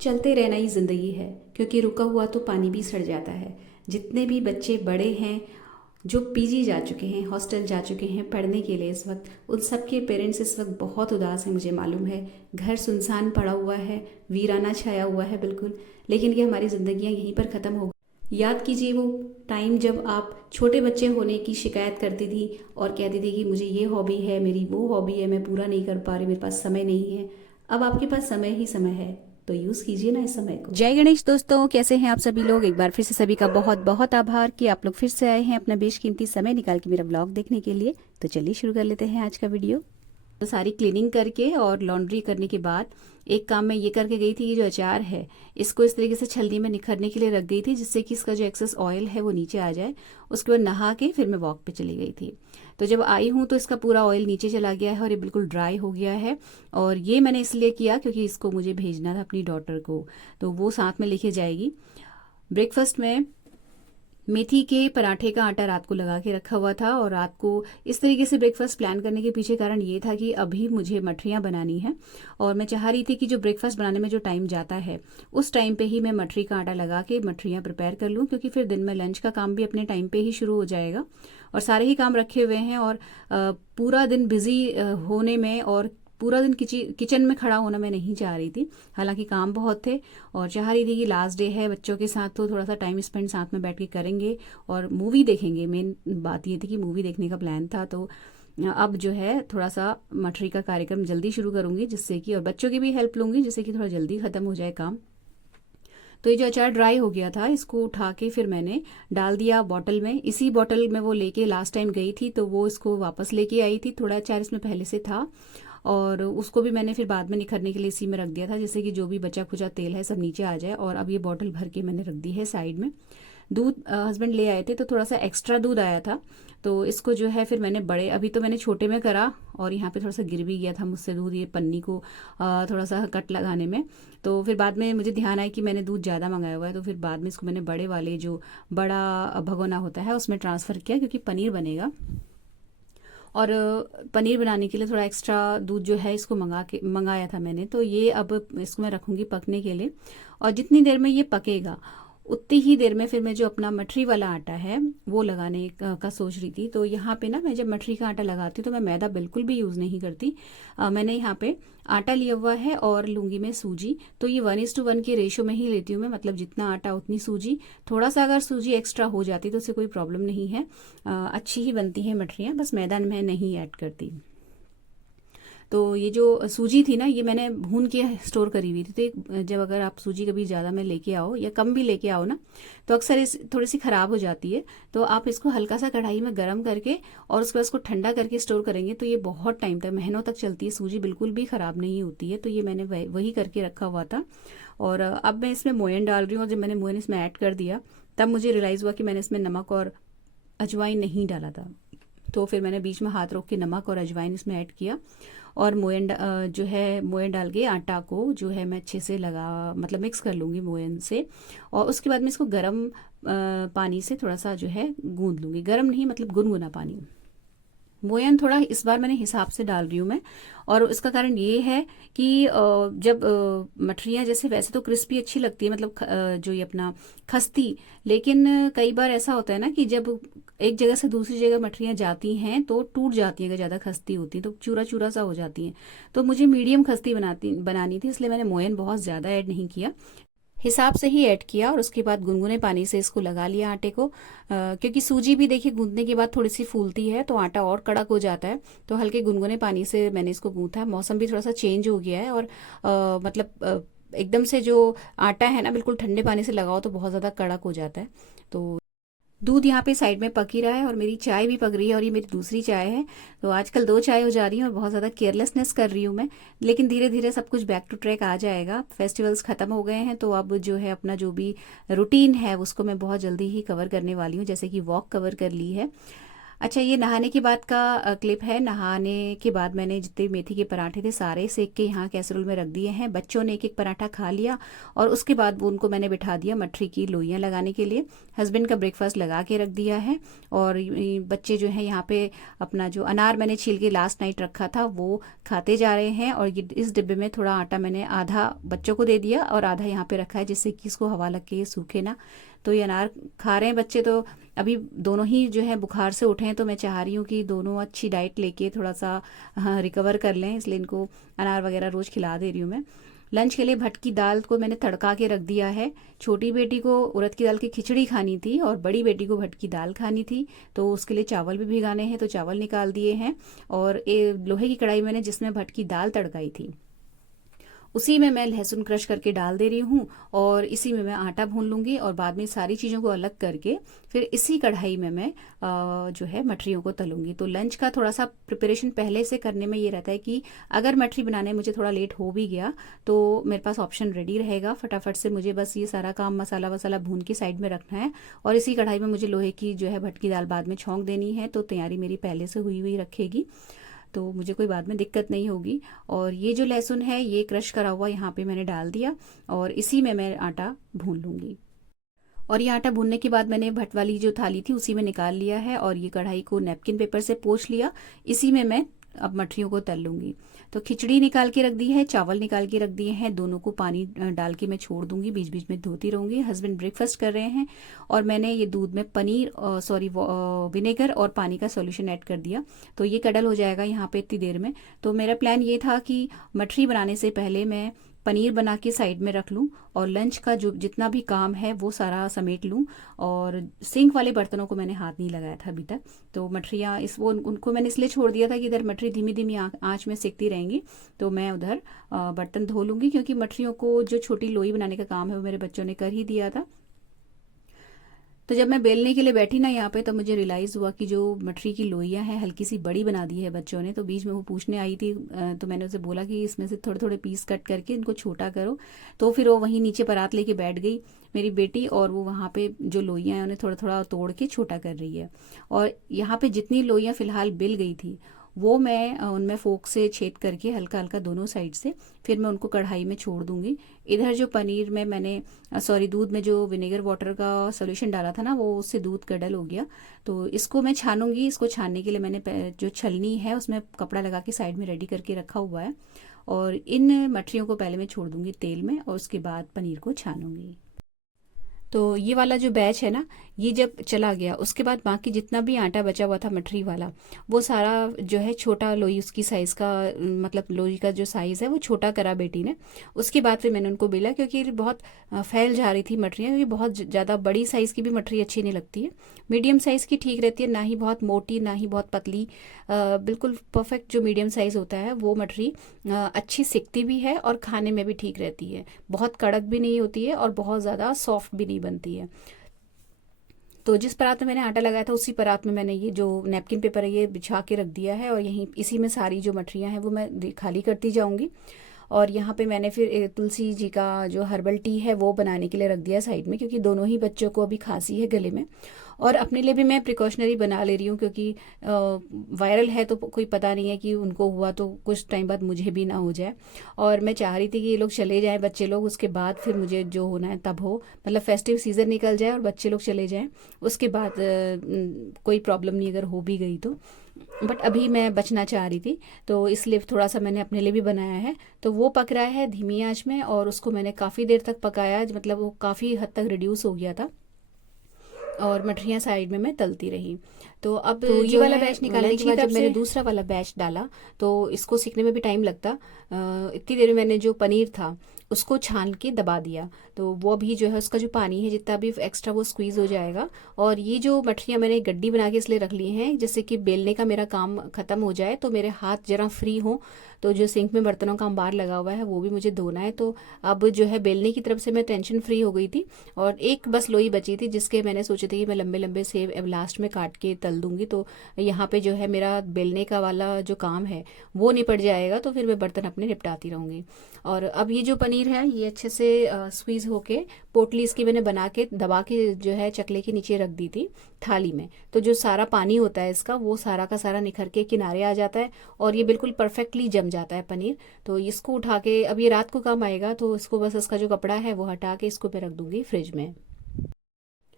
चलते रहना ही ज़िंदगी है, क्योंकि रुका हुआ तो पानी भी सड़ जाता है। जितने भी बच्चे बड़े हैं, जो पीजी जा चुके हैं, हॉस्टल जा चुके हैं पढ़ने के लिए इस वक्त, उन सब के पेरेंट्स इस वक्त बहुत उदास हैं, मुझे मालूम है। घर सुनसान पड़ा हुआ है, वीराना छाया हुआ है बिल्कुल। लेकिन ये हमारी ज़िंदगियाँ यहीं पर ख़त्म हो गई। याद कीजिए वो टाइम जब आप छोटे बच्चे होने की शिकायत करती थी और कहती थी कि मुझे ये हॉबी है, मेरी वो हॉबी है, मैं पूरा नहीं कर पा रही, मेरे पास समय नहीं है। अब आपके पास समय ही समय है, तो यूज़ कीजिए ना इस समय को। जय गणेश दोस्तों, कैसे हैं आप सभी लोग। एक बार फिर से सभी का बहुत बहुत आभार कि आप लोग फिर से आए हैं अपना बेशकीमती समय निकाल के मेरा ब्लॉग देखने के लिए। तो चलिए शुरू कर लेते हैं आज का वीडियो। तो सारी क्लीनिंग करके और लॉन्ड्री करने के बाद एक काम मैं ये करके गई थी कि जो अचार है इसको इस तरीके से छलनी में निखरने के लिए रख गई थी, जिससे कि इसका जो एक्सेस ऑयल है वो नीचे आ जाए। उसके बाद नहा के फिर मैं वॉक पे चली गई थी। तो जब आई हूँ तो इसका पूरा ऑयल नीचे चला गया है और ये बिल्कुल ड्राई हो गया है। और ये मैंने इसलिए किया क्योंकि इसको मुझे भेजना था अपनी डॉटर को, तो वो साथ में लेके जाएगी। ब्रेकफास्ट में मेथी के पराठे का आटा रात को लगा के रखा हुआ था, और रात को इस तरीके से ब्रेकफास्ट प्लान करने के पीछे कारण ये था कि अभी मुझे मठरियाँ बनानी है, और मैं चाह रही थी कि जो ब्रेकफास्ट बनाने में जो टाइम जाता है उस टाइम पे ही मैं मठरी का आटा लगा के मठरियाँ प्रिपेयर कर लूँ, क्योंकि फिर दिन में लंच का काम भी अपने टाइम पे ही शुरू हो जाएगा। और सारे ही काम रखे हुए हैं, और पूरा दिन बिजी होने में और पूरा दिन किचन में खड़ा होना मैं नहीं चाह रही थी। हालांकि काम बहुत थे और चाह रही थी कि लास्ट डे है बच्चों के साथ, तो थोड़ा सा टाइम स्पेंड साथ में बैठ के करेंगे और मूवी देखेंगे। मेन बात ये थी कि मूवी देखने का प्लान था। तो अब जो है थोड़ा सा मठरी का कार्यक्रम जल्दी शुरू करूंगी, जिससे कि, और बच्चों की भी हेल्प लूंगी जिससे कि थोड़ा जल्दी खत्म हो जाए काम। तो ये जो अचार ड्राई हो गया था इसको उठा के फिर मैंने डाल दिया बॉटल में। इसी बॉटल में वो लेके लास्ट टाइम गई थी, तो वो इसको वापस लेके आई थी। थोड़ा अचार इसमें पहले से था और उसको भी मैंने फिर बाद में निखरने के लिए इसी में रख दिया था, जिससे कि जो भी बचा खुचा तेल है सब नीचे आ जाए। और अब ये बॉटल भर के मैंने रख दी है साइड में। दूध हस्बैंड ले आए थे तो थोड़ा सा एक्स्ट्रा दूध आया था, तो इसको जो है फिर मैंने बड़े, अभी तो मैंने छोटे में करा और यहाँ पे थोड़ा सा गिर भी गया था मुझसे दूध, ये पन्नी को थोड़ा सा कट लगाने में। तो फिर बाद में मुझे ध्यान आया कि मैंने दूध ज़्यादा मंगाया हुआ है, तो फिर बाद में इसको मैंने बड़े वाले जो बड़ा भगोना होता है उसमें ट्रांसफ़र किया, क्योंकि पनीर बनेगा। और पनीर बनाने के लिए थोड़ा एक्स्ट्रा दूध जो है इसको मंगाया था मैंने। तो ये अब इसको मैं रखूँगी पकने के लिए, और जितनी देर में ये पकेगा उतनी ही देर में फिर मैं जो अपना मठरी वाला आटा है वो लगाने का सोच रही थी। तो यहाँ पे ना मैं जब मठरी का आटा लगाती हूँ तो मैं मैदा बिल्कुल भी यूज़ नहीं करती। मैंने यहाँ पे आटा लिया हुआ है और लूँगी मैं सूजी। तो ये 1:1 के रेशो में ही लेती हूँ मैं, मतलब जितना आटा उतनी सूजी। थोड़ा सा अगर सूजी एक्स्ट्रा हो जाती तो उससे कोई प्रॉब्लम नहीं है, अच्छी ही बनती हैं मठरियाँ, बस मैदा में नहीं ऐड करती। तो ये जो सूजी थी ना ये मैंने भून के स्टोर करी हुई थी। तो जब अगर आप सूजी कभी ज़्यादा में लेके आओ या कम भी लेके आओ ना, तो अक्सर इस थोड़ी सी ख़राब हो जाती है। तो आप इसको हल्का सा कढ़ाई में गर्म करके और उसके बाद इसको ठंडा करके स्टोर करेंगे तो ये बहुत टाइम तक, महीनों तक चलती है। सूजी बिल्कुल भी ख़राब नहीं होती है। तो ये मैंने वही करके रखा हुआ था। और अब मैं इसमें मोयन डाल रही हूँ, और जब मैंने मोयन इसमें ऐड कर दिया तब मुझे रियलाइज़ हुआ कि मैंने इसमें नमक और अजवाइन नहीं डाला था। तो फिर मैंने बीच में हाथ रोक के नमक और अजवाइन इसमें ऐड किया, और जो है मोयन डाल के आटा को जो है मैं अच्छे से मतलब मिक्स कर लूँगी मोयन से। और उसके बाद मैं इसको गर्म पानी से थोड़ा सा जो है गूंद लूँगी। गर्म नहीं, मतलब गुनगुना पानी। मोयन थोड़ा इस बार मैंने हिसाब से डाल रही हूँ मैं, और इसका कारण ये है कि जब मठरियाँ जैसे वैसे तो क्रिस्पी अच्छी लगती है, मतलब जो ये अपना खस्ती, लेकिन कई बार ऐसा होता है ना कि जब एक जगह से दूसरी जगह मठरियाँ जाती हैं तो टूट जाती हैं, अगर ज़्यादा खस्ती होती है तो चूरा चूरा सा हो जाती हैं। तो मुझे मीडियम खस्ती बनानी थी, इसलिए मैंने मोयन बहुत ज़्यादा ऐड नहीं किया, हिसाब से ही ऐड किया। और उसके बाद गुनगुने पानी से इसको लगा लिया आटे को, क्योंकि सूजी भी देखिए गूंदने के बाद थोड़ी सी फूलती है तो आटा और कड़क हो जाता है। तो हल्के गुनगुने पानी से मैंने इसको गूंथा। मौसम भी थोड़ा सा चेंज हो गया है, और मतलब एकदम से जो आटा है ना बिल्कुल ठंडे पानी से लगाओ तो बहुत ज़्यादा कड़क हो जाता है। तो दूध यहाँ पे साइड में पक ही रहा है और मेरी चाय भी पक रही है, और ये मेरी दूसरी चाय है। तो आजकल 2 चाय हो जा रही है और बहुत ज़्यादा केयरलेसनेस कर रही हूँ मैं। लेकिन धीरे धीरे सब कुछ बैक टू ट्रैक आ जाएगा। फेस्टिवल्स ख़त्म हो गए हैं, तो अब जो है अपना जो भी रूटीन है उसको मैं बहुत जल्दी ही कवर करने वाली हूँ, जैसे कि वॉक कवर कर ली है। अच्छा, ये नहाने के बाद का क्लिप है। नहाने के बाद मैंने जितने मेथी के पराठे थे सारे सेक के यहाँ कैसरोल में रख दिए हैं। बच्चों ने एक एक पराठा खा लिया और उसके बाद वो उनको मैंने बिठा दिया मठरी की लोइयाँ लगाने के लिए। हस्बैंड का ब्रेकफास्ट लगा के रख दिया है और बच्चे जो हैं यहाँ पे अपना जो अनार मैंने छील के लास्ट नाइट रखा था वो खाते जा रहे हैं। और ये इस डिब्बे में थोड़ा आटा मैंने आधा बच्चों को दे दिया और आधा यहाँ पे रखा है जिससे कि इसको हवा लग के ये सूखे ना। तो ये अनार खा रहे हैं बच्चे। तो अभी दोनों ही जो है बुखार से उठे हैं, तो मैं चाह रही हूँ कि दोनों अच्छी डाइट लेके थोड़ा सा रिकवर कर लें, इसलिए इनको अनार वगैरह रोज़ खिला दे रही हूँ मैं। लंच के लिए भटकी दाल को मैंने तड़का के रख दिया है। छोटी बेटी को उड़द की दाल की खिचड़ी खानी थी और बड़ी बेटी को भटकी दाल खानी थी, तो उसके लिए चावल भी भिगाने हैं, तो चावल निकाल दिए हैं। और लोहे की कढ़ाई मैंने जिसमें भटकी दाल तड़काई थी उसी में मैं लहसुन क्रश करके डाल दे रही हूँ और इसी में मैं आटा भून लूँगी और बाद में सारी चीज़ों को अलग करके फिर इसी कढ़ाई में मैं जो है मठरियों को तलूँगी। तो लंच का थोड़ा सा प्रिपरेशन पहले से करने में ये रहता है कि अगर मठरी बनाने मुझे थोड़ा लेट हो भी गया तो मेरे पास ऑप्शन रेडी रहेगा, फटाफट से मुझे बस ये सारा काम मसाला वसाला भून के साइड में रखना है और इसी कढ़ाई में मुझे लोहे की जो है भटकी दाल बाद में छौंक देनी है, तो तैयारी मेरी पहले से हुई हुई रखेगी, तो मुझे कोई बाद में दिक्कत नहीं होगी। और ये जो लहसुन है ये क्रश करा हुआ यहाँ पे मैंने डाल दिया और इसी में मैं आटा भून लूँगी। और ये आटा भूनने के बाद मैंने भट वाली जो थाली थी उसी में निकाल लिया है और ये कढ़ाई को नैपकिन पेपर से पोंछ लिया। इसी में मैं अब मठरियों को तल लूँगी। तो खिचड़ी निकाल के रख दी है, चावल निकाल के रख दिए हैं, दोनों को पानी डाल के मैं छोड़ दूंगी, बीच बीच में धोती रहूँगी। हस्बैंड ब्रेकफास्ट कर रहे हैं और मैंने ये दूध में पनीर विनेगर और पानी का सॉल्यूशन ऐड कर दिया, तो ये कडल हो जाएगा यहाँ पे इतनी देर में। तो मेरा प्लान ये था कि मठरी बनाने से पहले मैं पनीर बना के साइड में रख लूं और लंच का जो जितना भी काम है वो सारा समेट लूं। और सिंक वाले बर्तनों को मैंने हाथ नहीं लगाया था अभी तक, तो मठरियाँ उनको मैंने इसलिए छोड़ दिया था कि इधर मठरी धीमी धीमी आँच में सेकती रहेंगी, तो मैं उधर बर्तन धो लूँगी, क्योंकि मठरियों को जो छोटी लोई बनाने का काम है वो मेरे बच्चों ने कर ही दिया था। तो जब मैं बेलने के लिए बैठी ना यहाँ पे, तो मुझे रियलाइज़ हुआ कि जो मठरी की लोइयाँ हैं हल्की सी बड़ी बना दी है बच्चों ने। तो बीच में वो पूछने आई थी, तो मैंने उसे बोला कि इसमें से थोड़े थोड़े पीस कट करके इनको छोटा करो। तो फिर वो वहीं नीचे परात लेके बैठ गई मेरी बेटी, और वो वहाँ पे जो लोइयाँ हैं उन्हें थोड़ा थोड़ा तोड़ के छोटा कर रही है। और यहाँ पे जितनी लोइयाँ फ़िलहाल बिल गई थी वो मैं उनमें फोक से छेद करके हल्का हल्का दोनों साइड से फिर मैं उनको कढ़ाई में छोड़ दूंगी। इधर जो पनीर में मैंने दूध में जो विनेगर वाटर का सॉल्यूशन डाला था ना, वो उससे दूध कडल हो गया, तो इसको मैं छानूंगी। इसको छानने के लिए मैंने जो छलनी है उसमें कपड़ा लगा के साइड में रेडी करके रखा हुआ है। और इन मठरियों को पहले मैं छोड़ दूंगी तेल में और उसके बाद पनीर को छानूंगी। तो ये वाला जो बैच है ना, ये जब चला गया उसके बाद बाकी जितना भी आटा बचा हुआ था मठरी वाला, वो सारा जो है छोटा लोई उसकी साइज़ का, मतलब लोई का जो साइज़ है वो छोटा करा बेटी ने। उसके बाद फिर मैंने उनको बेला, क्योंकि बहुत फैल जा रही थी मठरियाँ, क्योंकि बहुत ज़्यादा बड़ी साइज़ की भी मठरी अच्छी नहीं लगती है। मीडियम साइज़ की ठीक रहती है, ना ही बहुत मोटी ना ही बहुत पतली, बिल्कुल परफेक्ट जो मीडियम साइज़ होता है वो मठरी अच्छी सिकती भी है और खाने में भी ठीक रहती है। बहुत कड़क भी नहीं होती है और बहुत ज़्यादा सॉफ्ट भी नहीं बनती है। तो जिस परात में मैंने आटा लगाया था उसी परात में मैंने ये जो नैपकिन पेपर है ये बिछा के रख दिया है और यहीं इसी में सारी जो मठरियाँ हैं वो मैं खाली करती जाऊंगी। और यहाँ पे मैंने फिर तुलसी जी का जो हर्बल टी है वो बनाने के लिए रख दिया साइड में, क्योंकि दोनों ही बच्चों को अभी खांसी है गले में, और अपने लिए भी मैं प्रिकॉशनरी बना ले रही हूँ, क्योंकि वायरल है तो कोई पता नहीं है कि उनको हुआ तो कुछ टाइम बाद मुझे भी ना हो जाए। और मैं चाह रही थी कि ये लोग चले जाएं बच्चे लोग, उसके बाद फिर मुझे जो होना है तब हो, मतलब फेस्टिव सीज़न निकल जाए और बच्चे लोग चले जाएं, उसके बाद कोई प्रॉब्लम नहीं अगर हो भी गई तो। बट अभी मैं बचना चाह रही थी, तो इसलिए थोड़ा सा मैंने अपने लिए भी बनाया है। तो वो पक रहा है धीमी आंच में और उसको मैंने काफ़ी देर तक पकाया, मतलब वो काफ़ी हद तक रिड्यूस हो गया था और मठरियाँ साइड में मैं तलती रही। तो अब तो ये वाला बैच निकालने के बाद जब मैंने दूसरा वाला बैच डाला तो इसको सीखने में भी टाइम लगता। इतनी देर में मैंने जो पनीर था उसको छान के दबा दिया, तो वो भी जो है उसका जो पानी है जितना भी एक्स्ट्रा वो स्क्वीज़ हो जाएगा। और ये जो मठरियाँ मैंने गड्डी बना के इसलिए रख ली हैं जिससे कि बेलने का मेरा काम ख़त्म हो जाए, तो मेरे हाथ जरा फ्री हों। तो जो सिंक में बर्तनों का अंबार लगा हुआ है वो भी मुझे धोना है, तो अब जो है बेलने की तरफ से मैं टेंशन फ्री हो गई थी। और एक बस लोई बची थी जिसके मैंने सोचे थे कि मैं लंबे लंबे सेव अब लास्ट में काट के तल दूंगी, तो यहाँ पे जो है मेरा बेलने का वाला जो काम है वो निपट जाएगा, तो फिर मैं बर्तन अपने निपटाती रहूँगी। और अब ये जो पनीर है ये अच्छे से स्क्वीज़ होके पोटली इसकी मैंने बना के दबा के जो है चकले के नीचे रख दी थी थाली में, तो जो सारा पानी होता है इसका वो सारा का सारा निखर के किनारे आ जाता है और ये बिल्कुल परफेक्टली जम जाता है पनीर। तो इसको उठा के, अब ये रात को काम आएगा, तो इसको बस इसका जो कपड़ा है वो हटा के इसको मैं रख दूंगी फ्रिज में।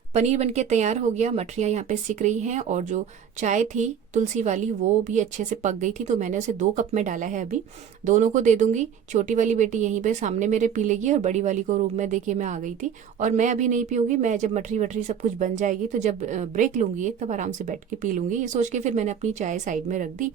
पनीर बनके तैयार हो गया, मठरियाँ यहाँ पे सिक रही हैं और जो चाय थी तुलसी वाली वो भी अच्छे से पक गई थी, तो मैंने उसे 2 कप में डाला है। अभी दोनों को दे दूंगी। छोटी वाली बेटी यहीं पे सामने मेरे पी लेगी और बड़ी वाली को रूम में देखिए मैं आ गई थी, और मैं अभी नहीं पीऊँगी। मैं जब मठरी वठरी सब कुछ बन जाएगी तो जब ब्रेक लूँगी एक, तब आराम से बैठ के पी लूँगी, ये सोच के फिर मैंने अपनी चाय साइड में रख दी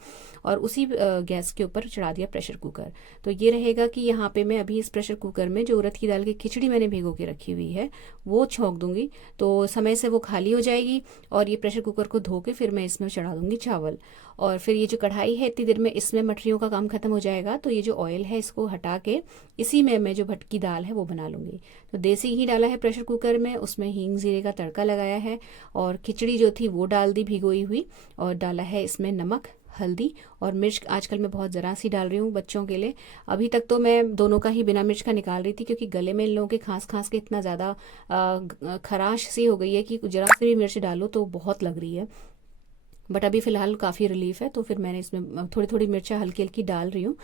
और उसी गैस के ऊपर चढ़ा दिया प्रेशर कुकर। तो ये रहेगा कि यहाँ पे मैं अभी इस प्रेशर कुकर में जो उड़द की दाल की खिचड़ी मैंने भिगो के रखी हुई है वो छोंक दूंगी, तो समय से वो खाली हो जाएगी। और ये प्रेशर कुकर को धो के फिर मैं इसमें चढ़ा दूंगी चावल, और फिर ये जो कढ़ाई है इतनी देर में इसमें मठरियों का काम खत्म हो जाएगा। तो ये जो ऑयल है इसको हटा के इसी में मैं जो भटकी दाल है वो बना लूँगी। तो देसी घी डाला है प्रेशर कुकर में, उसमें हींग जीरे का तड़का लगाया है और खिचड़ी जो थी वो डाल दी भिगोई हुई, और डाला है इसमें नमक, हल्दी और मिर्च आजकल मैं बहुत ज़रा सी डाल रही हूँ बच्चों के लिए। अभी तक तो मैं दोनों का ही बिना मिर्च का निकाल रही थी, क्योंकि गले में इन लोगों के खांस खांस के इतना ज़्यादा खराश सी हो गई है कि ज़रा सी भी मिर्च डालो तो बहुत लग रही है। बट अभी फ़िलहाल काफ़ी रिलीफ है, तो फिर मैंने इसमें थोड़ी थोड़ी मिर्चा हल्की हल्की डाल रही हूँ।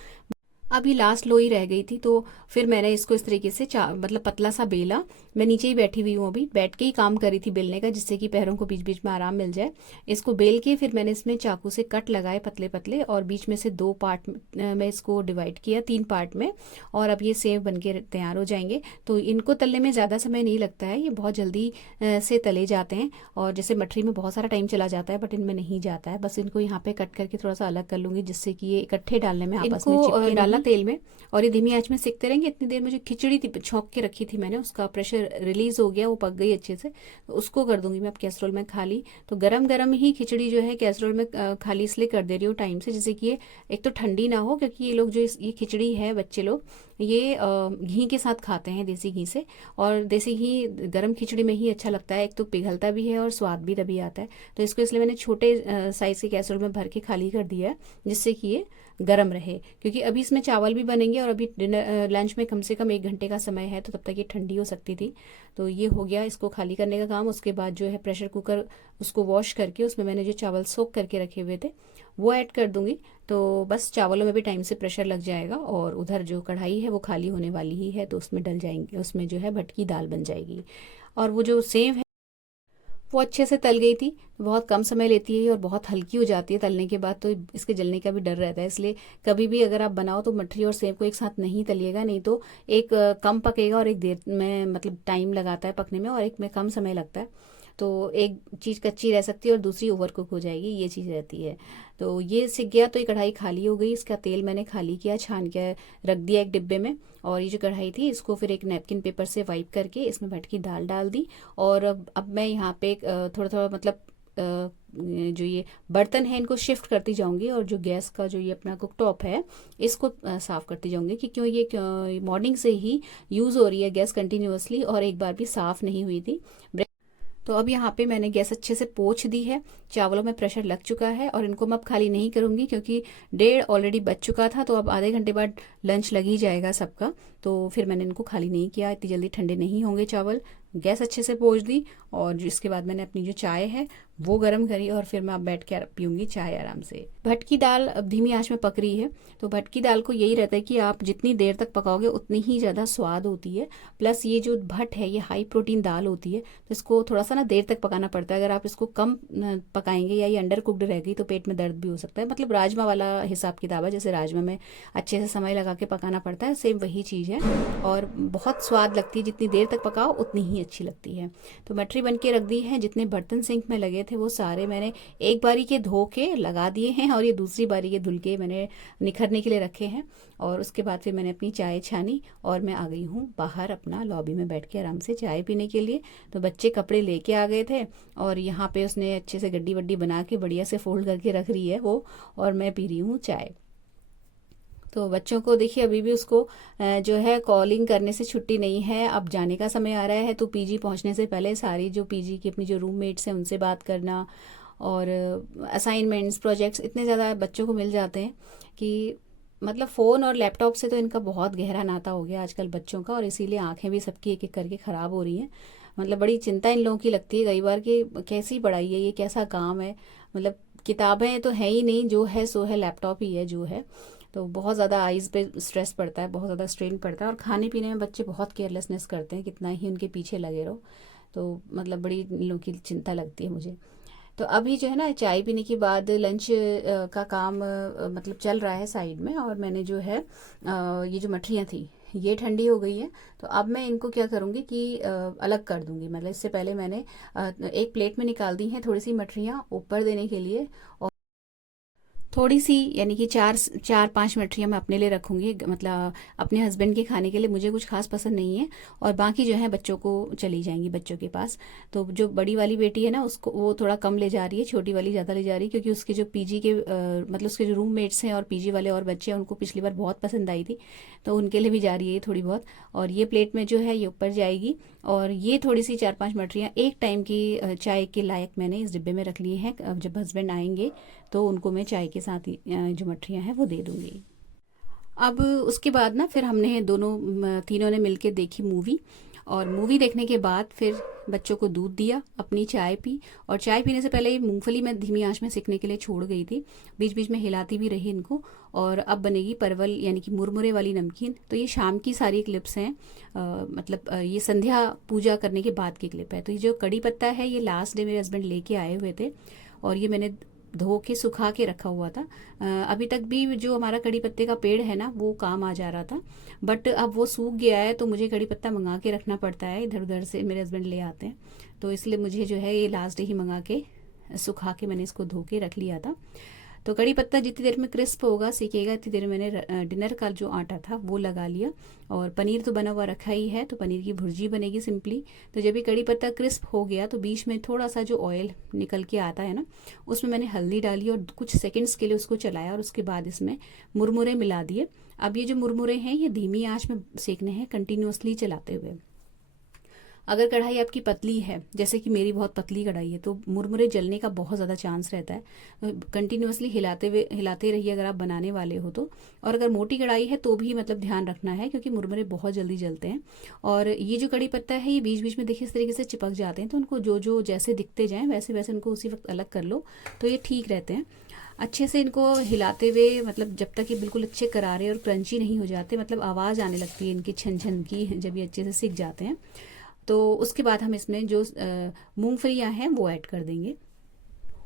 अभी लास्ट लो ही रह गई थी, तो फिर मैंने इसको इस तरीके से मतलब पतला सा बेला। मैं नीचे ही बैठी हुई हूँ, अभी बैठ के ही काम करी थी बेलने का, जिससे कि पैरों को बीच बीच में आराम मिल जाए। इसको बेल के फिर मैंने इसमें चाकू से कट लगाए पतले पतले, और बीच में से 2 पार्ट में इसको डिवाइड किया, 3 पार्ट में। और अब ये सेव बन के तैयार हो जाएंगे। तो इनको तलने में ज़्यादा समय नहीं लगता है, ये बहुत जल्दी से तले जाते हैं। और जैसे मठरी में बहुत सारा टाइम चला जाता है, बट इनमें नहीं जाता है। बस इनको यहाँ पे कट करके थोड़ा सा अलग कर लूँगी, जिससे कि ये इकट्ठे डालने में आपस में चिपके डाला तेल में, और ये धीमी आंच में सिकते रहेंगे। इतनी देर में जो खिचड़ी थी छौंक के रखी थी मैंने, उसका प्रेशर रिलीज हो गया, वो पक गई अच्छे से। तो उसको कर दूंगी मैं अब कैसरोल में खाली। तो गरम गरम ही खिचड़ी जो है कैसरोल में खाली इसलिए कर दे रही हूँ टाइम से, जैसे कि ये एक तो ठंडी ना हो, क्योंकि ये लोग जो ये खिचड़ी है बच्चे लोग ये घी के साथ खाते हैं, देसी घी से। और देसी घी गरम खिचड़ी में ही अच्छा लगता है, एक तो पिघलता भी है और स्वाद भी तभी आता है। तो इसको इसलिए मैंने छोटे साइज के कैसरोल में भर के खाली कर दिया है, जिससे कि ये गरम रहे। क्योंकि अभी इसमें चावल भी बनेंगे और अभी डिनर लंच में कम से कम 1 घंटे का समय है, तो तब तक ये ठंडी हो सकती थी। तो ये हो गया इसको खाली करने का काम। उसके बाद जो है प्रेशर कुकर उसको वॉश करके उसमें मैंने जो चावल सोक करके रखे हुए थे वो ऐड कर दूंगी। तो बस चावलों में भी टाइम से प्रेशर लग जाएगा, और उधर जो कढ़ाई है वो खाली होने वाली ही है, तो उसमें डल जाएंगे, उसमें जो है भटकी दाल बन जाएगी। और वो जो सेव है वो अच्छे से तल गई थी। बहुत कम समय लेती है और बहुत हल्की हो जाती है तलने के बाद, तो इसके जलने का भी डर रहता है। इसलिए कभी भी अगर आप बनाओ तो मठरी और सेव को एक साथ नहीं तलिएगा, नहीं तो एक कम पकेगा और एक देर में मतलब टाइम लगाता है पकने में, और एक में कम समय लगता है। तो एक चीज़ कच्ची रह सकती है और दूसरी ओवर कुक हो जाएगी, ये चीज़ रहती है। तो ये सिक गया, तो ये कढ़ाई खाली हो गई। इसका तेल मैंने खाली किया, छान के रख दिया एक डिब्बे में। और ये जो कढ़ाई थी इसको फिर एक नैपकिन पेपर से वाइप करके इसमें भटकी दाल डाल दी। और अब मैं यहाँ पे थोड़ा थोड़ा मतलब जो ये बर्तन है इनको शिफ्ट करती जाऊंगी, और जो गैस का जो ये अपना कुक टॉप है इसको साफ़ करती जाऊंगी, कि क्यों ये मॉर्निंग से ही यूज़ हो रही है गैस कंटिन्यूअसली, और एक बार भी साफ़ नहीं हुई थी। तो अब यहाँ पे मैंने गैस अच्छे से पोंछ दी है, चावलों में प्रेशर लग चुका है, और इनको मैं अब खाली नहीं करूँगी, क्योंकि 1:30 ऑलरेडी बज चुका था। तो अब आधे घंटे बाद लंच लग ही जाएगा सबका, तो फिर मैंने इनको खाली नहीं किया। इतनी जल्दी ठंडे नहीं होंगे चावल। गैस अच्छे से पोंछ दी, और इसके बाद मैंने अपनी जो चाय है वो गर्म करी, और फिर मैं अब बैठ के पीऊँगी चाय आराम से। भटकी दाल अब धीमी आंच में पक रही है। तो भटकी दाल को यही रहता है कि आप जितनी देर तक पकाओगे उतनी ही ज़्यादा स्वाद होती है। प्लस ये जो भट है ये हाई प्रोटीन दाल होती है, तो इसको थोड़ा सा ना देर तक पकाना पड़ता है। अगर आप इसको कम पकाएंगे या ये अंडर कुक्ड रह गई तो पेट में दर्द भी हो सकता है। मतलब राजमा वाला हिसाब किताब है, जैसे राजमा में अच्छे से समय लगा के पकाना पड़ता है, सेम वही चीज़ है। और बहुत स्वाद लगती है, जितनी देर तक पकाओ उतनी ही अच्छी लगती है। तो मठरी बन के रख दी है। जितने बर्तन सिंक में लगे थे वो सारे मैंने एक बारी के धो के लगा दिए हैं, और ये दूसरी बारी के धुल के मैंने निखरने के लिए रखे हैं। और उसके बाद फिर मैंने अपनी चाय छानी, और मैं आ गई हूँ बाहर अपना लॉबी में बैठ के आराम से चाय पीने के लिए। तो बच्चे कपड़े लेके आ गए थे, और यहाँ पे उसने अच्छे से गड्डी वड्डी बना के बढ़िया से फोल्ड करके रख रही है वो, और मैं पी रही हूँ चाय। तो बच्चों को देखिए अभी भी उसको जो है कॉलिंग करने से छुट्टी नहीं है। अब जाने का समय आ रहा है, तो पीजी पहुंचने से पहले सारी जो पीजी की अपनी जो रूममेट्स हैं उनसे बात करना, और असाइनमेंट्स प्रोजेक्ट्स इतने ज़्यादा बच्चों को मिल जाते हैं कि मतलब फ़ोन और लैपटॉप से तो इनका बहुत गहरा नाता हो गया आजकल बच्चों का, और इसीलिए आंखें भी सबकी एक एक करके ख़राब हो रही हैं। मतलब बड़ी चिंता इन लोगों की लगती है कई बार कि कैसी पढ़ाई है, ये कैसा काम है। मतलब किताबें तो है ही नहीं, जो है सो है, लैपटॉप ही है जो है। तो बहुत ज़्यादा आइज़ पे स्ट्रेस पड़ता है, बहुत ज़्यादा स्ट्रेन पड़ता है, और खाने पीने में बच्चे बहुत केयरलेसनेस करते हैं, कितना ही उनके पीछे लगे रहो। तो मतलब बड़ी इन लोगों की चिंता लगती है मुझे। तो अभी जो है ना चाय पीने के बाद लंच का काम मतलब चल रहा है साइड में, और मैंने जो है ये जो मठरियाँ थी ये ठंडी हो गई है। तो अब मैं इनको क्या करूँगी कि अलग कर दूँगी। मतलब इससे पहले मैंने एक प्लेट में निकाल दी हैं थोड़ी सी मठरियाँ ऊपर देने के लिए, और थोड़ी सी यानी कि चार चार पांच मठरियाँ मैं अपने लिए रखूँगी, मतलब अपने हस्बैंड के खाने के लिए, मुझे कुछ खास पसंद नहीं है। और बाकी जो है बच्चों को चली जाएंगी बच्चों के पास। तो जो बड़ी वाली बेटी है ना उसको वो थोड़ा कम ले जा रही है, छोटी वाली ज़्यादा ले जा रही है, क्योंकि उसके जो पीजी के मतलब उसके जो रूममेट्स हैं और पीजी वाले और बच्चे हैं उनको पिछली बार बहुत पसंद आई थी, तो उनके लिए भी जा रही है ये थोड़ी बहुत। और ये प्लेट में जो है ये ऊपर जाएगी। और ये थोड़ी सी चार पांच मठरियाँ एक टाइम की चाय के लायक मैंने इस डिब्बे में रख ली हैं। अब जब हस्बैंड आएंगे तो उनको मैं चाय के साथ जो मठरियाँ हैं वो दे दूँगी। अब उसके बाद ना फिर हमने दोनों तीनों ने मिलके देखी मूवी, और मूवी देखने के बाद फिर बच्चों को दूध दिया, अपनी चाय पी। और चाय पीने से पहले ये मूंगफली मैं धीमी आंच में सिकने के लिए छोड़ गई थी, बीच बीच में हिलाती भी रही इनको। और अब बनेगी परवल यानी कि मुरमुरे वाली नमकीन। तो ये शाम की सारी क्लिप्स हैं, मतलब ये संध्या पूजा करने के बाद की क्लिप है। तो ये जो कड़ी पत्ता है ये लास्ट डे मेरे हस्बैंड लेके आए हुए थे, और ये मैंने धो के सुखा के रखा हुआ था। अभी तक भी जो हमारा कड़ी पत्ते का पेड़ है ना वो काम आ जा रहा था, बट अब वो सूख गया है, तो मुझे कड़ी पत्ता मंगा के रखना पड़ता है, इधर उधर से मेरे हस्बैंड ले आते हैं। तो इसलिए मुझे जो है ये लास्ट डे ही मंगा के सुखा के मैंने इसको धो के रख लिया था। तो कड़ी पत्ता जितनी देर में क्रिस्प होगा सीखेगा, इतनी देर में मैंने डिनर का जो आटा था वो लगा लिया। और पनीर तो बना हुआ रखा ही है, तो पनीर की भुर्जी बनेगी सिंपली। तो जब ये कड़ी पत्ता क्रिस्प हो गया तो बीच में थोड़ा सा जो ऑयल निकल के आता है ना उसमें मैंने हल्दी डाली और कुछ सेकंड्स के लिए उसको चलाया, और उसके बाद इसमें मुरमुरे मिला दिए। अब ये जो मुरमुरे हैं ये धीमी आंच में सेकने हैं कंटिन्यूअसली चलाते हुए। अगर कढ़ाई आपकी पतली है, जैसे कि मेरी बहुत पतली कढ़ाई है, तो मुरमुरे जलने का बहुत ज़्यादा चांस रहता है। कंटिन्यूअसली हिलाते रहिए अगर आप बनाने वाले हो तो। और अगर मोटी कढ़ाई है तो भी मतलब ध्यान रखना है, क्योंकि मुरमुरे बहुत जल्दी जलते हैं। और ये जो कड़ी पत्ता है ये बीच बीच में देखिए इस तरीके से चिपक जाते हैं, तो उनको जो जो जैसे दिखते जाएँ वैसे वैसे उनको उसी वक्त अलग कर लो, तो ये ठीक रहते हैं। अच्छे से इनको हिलाते हुए, मतलब जब तक ये बिल्कुल अच्छे करारे और क्रंची नहीं हो जाते, मतलब आवाज़ आने लगती है इनकी छन छन की जब ये अच्छे से सिक जाते हैं, तो उसके बाद हम इसमें जो मूंगफलियां हैं वो ऐड कर देंगे।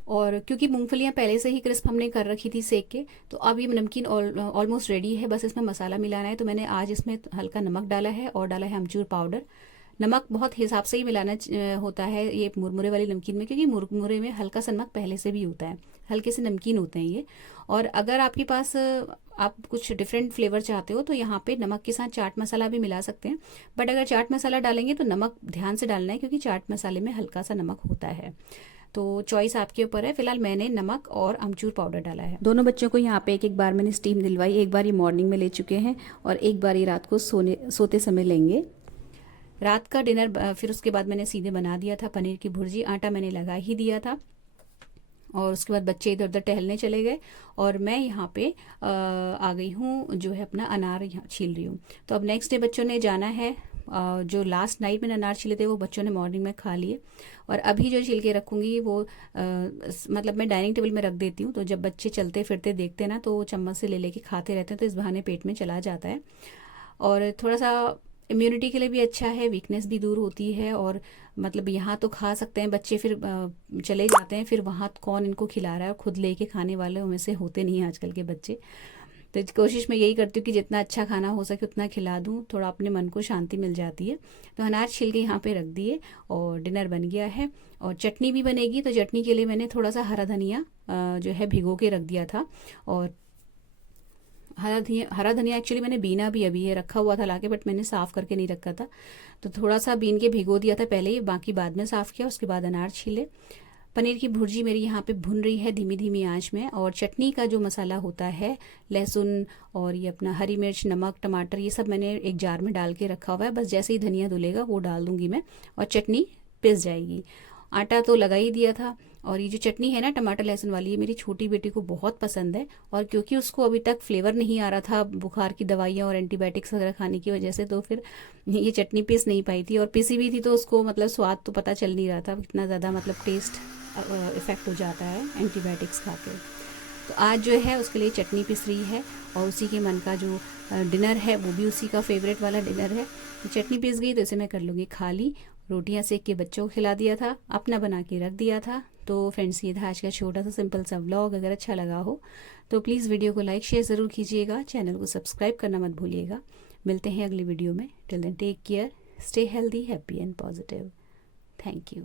और क्योंकि मूंगफलियां पहले से ही क्रिस्प हमने कर रखी थी सेक के, तो अब ये नमकीन ऑलमोस्ट रेडी है, बस इसमें मसाला मिलाना है। तो मैंने आज इसमें हल्का नमक डाला है और डाला है अमचूर पाउडर। नमक बहुत हिसाब से ही मिलाना होता है ये मुरमुरे वाली नमकीन में, क्योंकि मुरमुरे में हल्का सा नमक पहले से भी होता है, हल्के से नमकीन होते हैं ये। और अगर आपके पास आप कुछ डिफरेंट फ्लेवर चाहते हो तो यहाँ पे नमक के साथ चाट मसाला भी मिला सकते हैं, बट अगर चाट मसाला डालेंगे तो नमक ध्यान से डालना है, क्योंकि चाट मसाले में हल्का सा नमक होता है। तो चॉइस आपके ऊपर है। फिलहाल मैंने नमक और अमचूर पाउडर डाला है। दोनों बच्चों को यहाँ पे एक एक बार मैंने स्टीम दिलवाई, एक बार ये मॉर्निंग में ले चुके हैं और एक बार ये रात को सोते समय लेंगे। रात का डिनर फिर उसके बाद मैंने सीधे बना दिया था पनीर की भुर्जी, आटा मैंने लगा ही दिया था। और उसके बाद बच्चे इधर उधर टहलने चले गए, और मैं यहाँ पे आ गई हूँ जो है अपना अनार यहाँ छील रही हूँ। तो अब नेक्स्ट डे बच्चों ने जाना है, जो लास्ट नाइट मैंने अनार छीले थे वो बच्चों ने मॉर्निंग में खा लिए, और अभी जो छील के रखूँगी वो मतलब मैं डाइनिंग टेबल में रख देती हूँ। तो जब बच्चे चलते फिरते देखते हैं ना तो चम्मच से ले लेके खाते रहते हैं, तो इस बहाने पेट में चला जाता है। और थोड़ा सा इम्यूनिटी के लिए भी अच्छा है, वीकनेस भी दूर होती है। और मतलब यहाँ तो खा सकते हैं बच्चे, फिर चले जाते हैं, फिर वहाँ कौन इनको खिला रहा है, और खुद लेके खाने वाले में से होते नहीं हैं आजकल के बच्चे। तो कोशिश मैं यही करती हूँ कि जितना अच्छा खाना हो सके उतना खिला दूँ, थोड़ा अपने मन को शांति मिल जाती है। तो अनाज छिल के यहाँ पे रख दिए और डिनर बन गया है। और चटनी भी बनेगी, तो चटनी के लिए मैंने थोड़ा सा हरा धनिया जो है भिगो के रख दिया था। और हरा धनिया एक्चुअली मैंने बीना भी अभी ये रखा हुआ था लाके, बट मैंने साफ़ करके नहीं रखा था, तो थोड़ा सा बीन के भिगो दिया था पहले ही, बाकी बाद में साफ़ किया, उसके बाद अनार छीले। पनीर की भुर्जी मेरी यहाँ पे भुन रही है धीमी धीमी आंच में। और चटनी का जो मसाला होता है, लहसुन और ये अपना हरी मिर्च, नमक, टमाटर, ये सब मैंने एक जार में डाल के रखा हुआ है। बस जैसे ही धनिया धुलेगा वो डाल दूंगी मैं और चटनी पिस जाएगी। आटा तो लगा ही दिया था। और ये जो चटनी है ना टमाटर लहसुन वाली, ये मेरी छोटी बेटी को बहुत पसंद है। और क्योंकि उसको अभी तक फ्लेवर नहीं आ रहा था बुखार की दवाइयाँ और एंटीबायोटिक्स वगैरह खाने की वजह से, तो फिर ये चटनी पीस नहीं पाई थी। और पिसी भी थी तो उसको मतलब स्वाद तो पता चल नहीं रहा था, इतना ज़्यादा मतलब टेस्ट इफ़ेक्ट हो जाता है एंटीबायोटिक्स खा के। तो आज जो है उसके लिए चटनी पिस रही है और उसी के मन का जो डिनर है वो भी उसी का फेवरेट वाला डिनर है। तो चटनी पिस गई तो इसे मैं कर लूँगी खाली। रोटियां सेक के बच्चों को खिला दिया था, अपना बना के रख दिया था। तो फ्रेंड्स ये था आज का छोटा सा सिंपल सा व्लॉग। अगर अच्छा लगा हो तो प्लीज़ वीडियो को लाइक शेयर ज़रूर कीजिएगा, चैनल को सब्सक्राइब करना मत भूलिएगा। मिलते हैं अगली वीडियो में। Till then take care, stay healthy, happy and positive. Thank you.